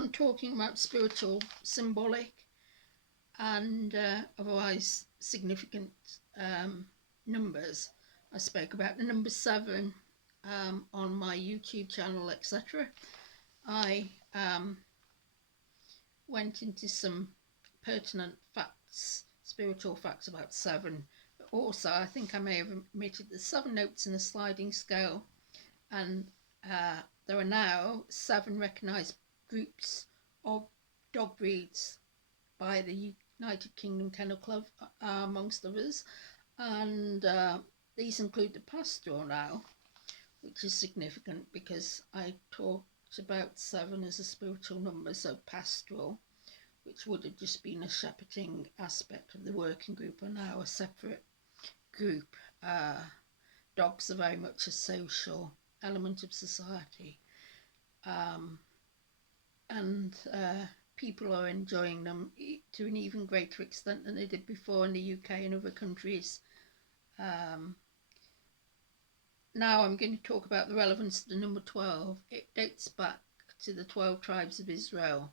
on talking about spiritual, symbolic and otherwise significant numbers. I spoke about the number 7 on my YouTube channel, etc. I went into some pertinent facts, spiritual facts about 7. But also, I think I may have omitted the 7 notes in the sliding scale, and there are now 7 recognised groups of dog breeds by the United Kingdom Kennel Club, amongst others, and these include the pastoral now, which is significant because I talked about 7 as a spiritual number, so pastoral, which would have just been a shepherding aspect of the working group, are now a separate group. Dogs are very much a social element of society, and people are enjoying them to an even greater extent than they did before in the UK and other countries. Now I'm going to talk about the relevance of the number 12. It dates back to the 12 tribes of Israel,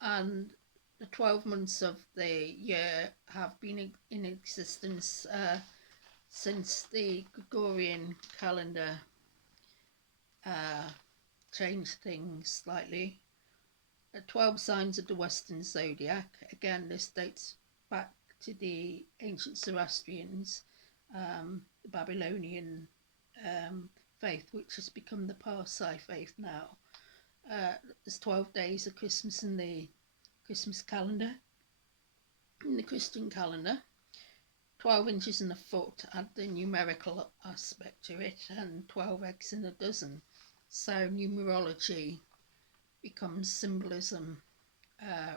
and the 12 months of the year have been in existence since the Gregorian calendar changed things slightly. 12 signs of the Western zodiac. Again, this dates back to the ancient Zoroastrians, the Babylonian faith, which has become the Parsi faith now. There's 12 days of Christmas in the Christmas calendar, in the Christian calendar. 12 inches in a foot add the numerical aspect to it, and 12 eggs in a dozen. So numerology becomes symbolism,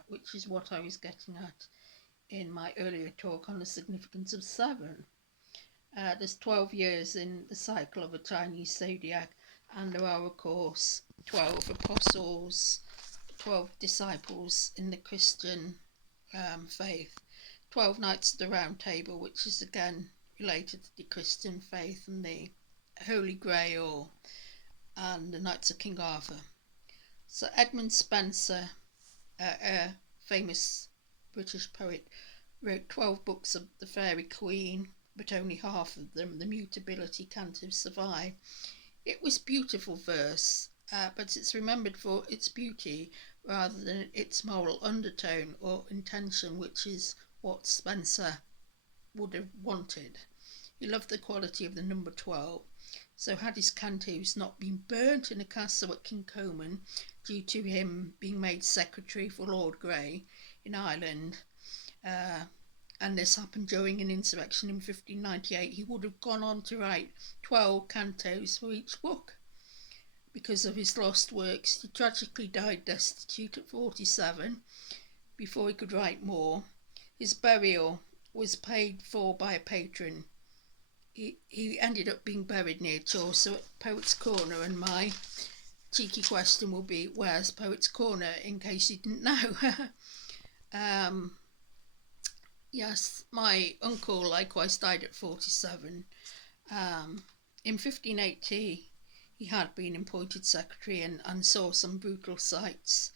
which is what I was getting at in my earlier talk on the significance of 7. There's 12 years in the cycle of a Chinese zodiac, and there are, of course, 12 apostles, 12 disciples in the Christian faith, 12 Knights of the Round Table, which is again related to the Christian faith, and the Holy Grail, and the Knights of King Arthur. So Edmund Spenser, a famous British poet, wrote 12 books of the Fairy Queen, but only half of them, the mutability, can't have survived. It was beautiful verse, but it's remembered for its beauty rather than its moral undertone or intention, which is what Spenser would have wanted. He loved the quality of the number 12, so had his cantos not been burnt in a castle at Kincombe due to him being made secretary for Lord Grey in Ireland, and this happened during an insurrection in 1598, he would have gone on to write 12 cantos for each book. Because of his lost works, he tragically died destitute at 47 before he could write more. His burial was paid for by a patron. He ended up being buried near Chaucer at Poets' Corner, and my cheeky question will be, where's Poets' Corner, in case you didn't know. Yes, my uncle likewise died at 47. In 1580, he had been appointed secretary and saw some brutal sights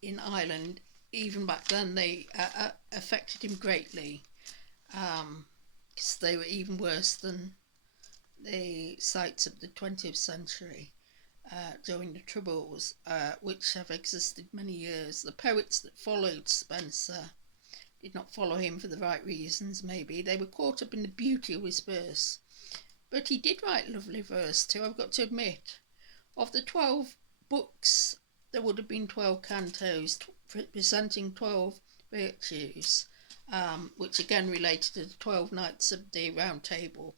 in Ireland. Even back then, they affected him greatly, because they were even worse than the sights of the 20th century during the Troubles, which have existed many years. The poets that followed Spenser did not follow him for the right reasons, maybe. They were caught up in the beauty of his verse. But he did write lovely verse too, I've got to admit. Of the 12 books, there would have been 12 cantos presenting 12 virtues, which again related to the 12 Knights of the Round Table.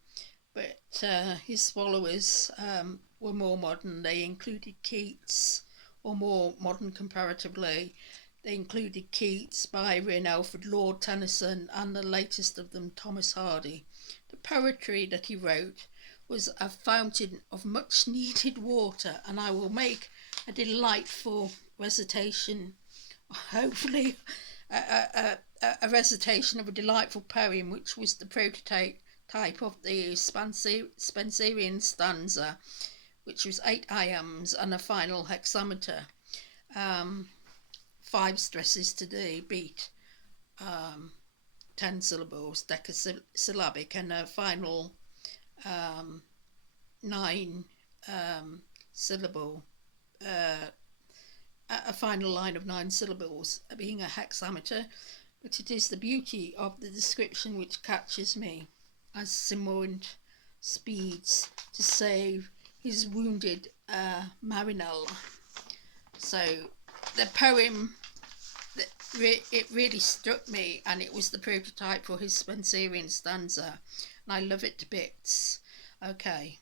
But his followers were more modern. They included Keats, or more modern comparatively. They included Keats, Byron, Alfred, Lord Tennyson, and the latest of them, Thomas Hardy. The poetry that he wrote was a fountain of much needed water, and I will make a delightful recitation, hopefully a recitation of a delightful poem, which was the prototype of the Spenserian stanza, which was 8 iambs and a final hexameter. 5 stresses to the beat, 10 syllables, decasyllabic, and a final 9 syllable, a final line of 9 syllables, being a hexameter. But it is the beauty of the description which catches me, as Simone speeds to save his wounded Marinella. So the poem, it really struck me, and it was the prototype for his Spenserian stanza, and I love it to bits. Okay.